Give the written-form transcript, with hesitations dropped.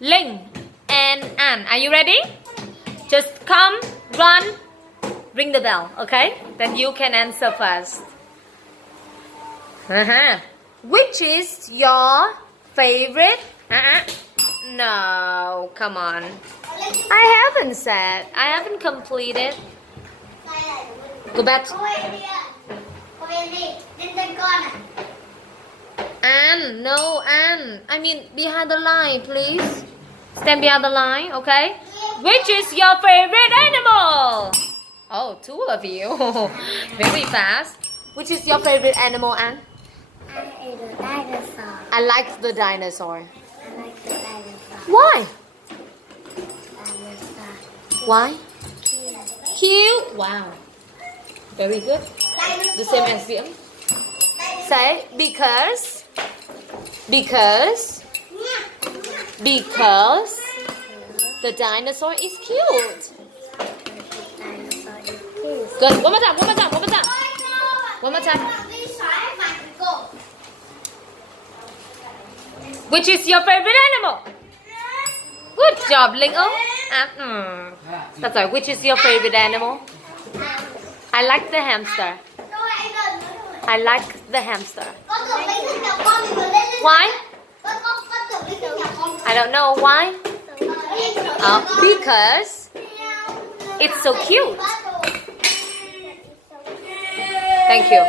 Linh and An. Are you ready? Just come, run, ring the bell, okay? Then you can answer first. Which is your favorite? No, come on. I haven't said. I haven't completed. Go back. Anne, no, Anne. I mean, behind the line, please. Stand behind the line, okay? Which is your favorite animal? Oh, two of you. Very fast. Which is your favorite animal, Anne? I ate a dinosaur. I like the dinosaur. I like the dinosaur. Why? Dinosaur. Why? Cute. Cute. Wow. Very good. The same as Diễm. Say because the dinosaur is cute. Dinosaur is cute. Good. One more time. One more time. One more time. One more time. Which is your favorite animal? Good job, Linh. That's right. Which is your favorite animal? I like the hamster. I like the hamster. Why? I don't know why. Because it's so cute. Thank you.